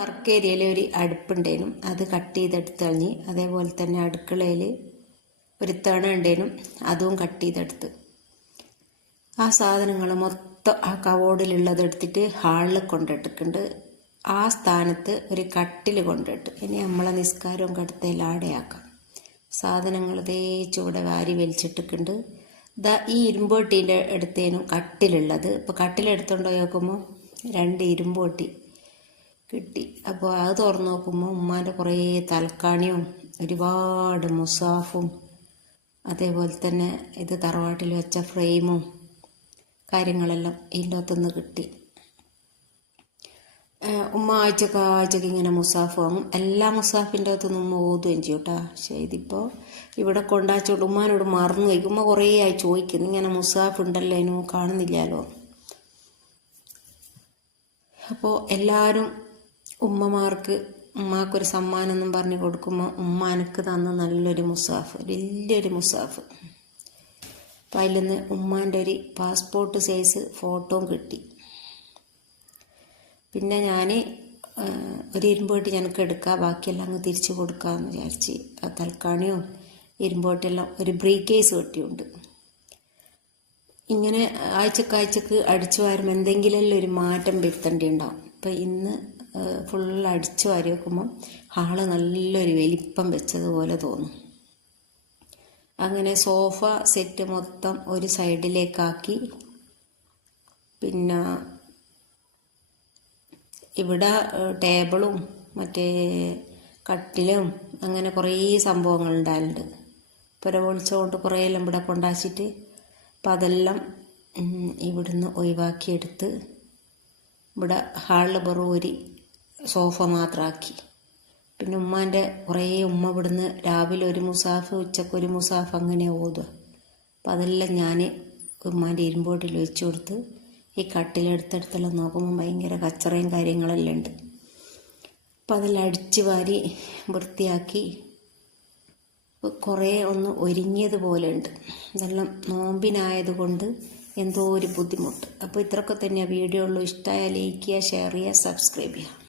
Work ഏരിയയിൽ ഒരു അടുപ്പുണ്ടേനും അത് കട്ട് ചെയ്തെടുത്ത് കളഞ്ഞ്. അതേപോലെ തന്നെ അടുക്കളയിൽ ഒരു തണ ഉണ്ടേനും അതും കട്ട് ചെയ്തെടുത്ത്. ആ സാധനങ്ങൾ മൊത്തം ആ കവോർഡിലുള്ളത് എടുത്തിട്ട് ഹാളിൽ കൊണ്ടിട്ടിട്ടുണ്ട്. ആ സ്ഥാനത്ത് ഒരു കട്ടിൽ കൊണ്ടിട്ട് ഇനി നമ്മളെ നിസ്കാരവും കടുത്തയിൽ ആടെയാക്കാം. സാധനങ്ങൾ തേച്ചിവിടെ വാരി വലിച്ചിട്ടിട്ടുണ്ട്. ഈ ഇരുമ്പോട്ടീൻ്റെ അടുത്തേനും കട്ടിലുള്ളത്. ഇപ്പോൾ കട്ടിലെടുത്തുകൊണ്ട് നോക്കുമ്പോൾ 2 ഇരുമ്പോട്ടി കിട്ടി. അപ്പോൾ അത് തുറന്ന് നോക്കുമ്പോൾ ഉമ്മാൻ്റെ കുറേ തലക്കാണിയും ഒരുപാട് മുസാഫും അതേപോലെ തന്നെ ഇത് തറവാട്ടിൽ വെച്ച ഫ്രെയിമും കാര്യങ്ങളെല്ലാം ഇതിൻ്റെ അകത്തുനിന്ന് കിട്ടി. ഉമ്മ ആഴ്ചക്ക് ഇങ്ങനെ മുസാഫ് വാങ്ങും. എല്ലാ മുസാഫിൻ്റെ അകത്തുനിന്ന് ഉമ്മ ഓതുകയും ചെയ്യും കേട്ടോ. പക്ഷേ ഇതിപ്പോൾ ഇവിടെ കൊണ്ടാച്ചോട്ട് ഉമ്മാനോട് മറന്നു പോയി. ഉമ്മ കുറേ ആയി ചോദിക്കുന്നു, ഇങ്ങനെ മുസാഫ് ഉണ്ടല്ലോ അതിനും കാണുന്നില്ലല്ലോ. അപ്പോൾ എല്ലാവരും ഉമ്മാക്കൊരു സമ്മാനം എന്നും പറഞ്ഞ് കൊടുക്കുമ്പോൾ ഉമ്മ എനിക്ക് തന്ന നല്ലൊരു മുസാഫ്, വലിയൊരു മുസാഫ്. അപ്പം അതിൽ നിന്ന് ഉമ്മാൻ്റെ ഒരു പാസ്പോർട്ട് സൈസ് ഫോട്ടോയും കിട്ടി. പിന്നെ ഞാൻ ഒരു ഇരുമ്പോട്ടി ഞങ്ങൾക്ക് എടുക്കാം, ബാക്കിയെല്ലാം അങ്ങ് തിരിച്ചു കൊടുക്കാമെന്ന് വിചാരിച്ച്. തൽക്കാണിയും ഇരുമ്പോട്ടെല്ലാം ഒരു ബ്രീഫ് കേസ് കെട്ടിയുണ്ട്. ഇങ്ങനെ ആഴ്ചക്ക് അടിച്ചു വാരുമ്പോൾ എന്തെങ്കിലും ഒരു മാറ്റം വരുത്തേണ്ടി ഉണ്ടാവും. ഇപ്പം ഇന്ന് ഫുൾ അടിച്ചു വാരി വെക്കുമ്പം ഹാള് നല്ലൊരു വലിപ്പം വെച്ചതുപോലെ തോന്നും. അങ്ങനെ സോഫ സെറ്റ് മൊത്തം ഒരു സൈഡിലേക്കാക്കി. പിന്നെ ഇവിടെ ടേബിളും മറ്റേ കട്ടിലും അങ്ങനെ കുറേ സംഭവങ്ങൾ ഉണ്ടായിട്ടുണ്ട്. പുര പൊളിച്ചുകൊണ്ട് കുറേ എല്ലാം ഇവിടെ കൊണ്ടാച്ചിട്ട് അപ്പം അതെല്ലാം ഇവിടുന്ന് ഒഴിവാക്കിയെടുത്ത് ഇവിടെ ഹാളിൽ വെറും ഒരു സോഫ മാത്രമാക്കി. പിന്നെ ഉമ്മാൻ്റെ കുറേ ഉമ്മ ഇവിടുന്ന് രാവിലെ ഒരു മുസാഫ് ഉച്ചക്ക് ഒരു മുസാഫ് അങ്ങനെ ഓതുക. അപ്പം അതെല്ലാം ഞാൻ ഉമ്മാൻ്റെ ഇരുമ്പോട്ടിൽ വെച്ച് കൊടുത്ത് ഈ കട്ടിലെടുത്തെടുത്തെല്ലാം നോക്കുമ്പോൾ ഭയങ്കര കച്ചറയും കാര്യങ്ങളെല്ലാം ഉണ്ട്. അപ്പം അതെല്ലാം അടിച്ച് വാരി വൃത്തിയാക്കി കുറേ ഒന്ന് ഒരുങ്ങിയതുപോലെ ഉണ്ട്. ഇതെല്ലാം നോമ്പിനായതുകൊണ്ട് എന്തോ ഒരു ബുദ്ധിമുട്ട്. അപ്പോൾ ഇത്രയൊക്കെ തന്നെയാണ് വീഡിയോ ഉള്ളൂ. ഇഷ്ടമായ ലൈക്ക് ചെയ്യുക, ഷെയർ ചെയ്യുക, സബ്സ്ക്രൈബ് ചെയ്യുക.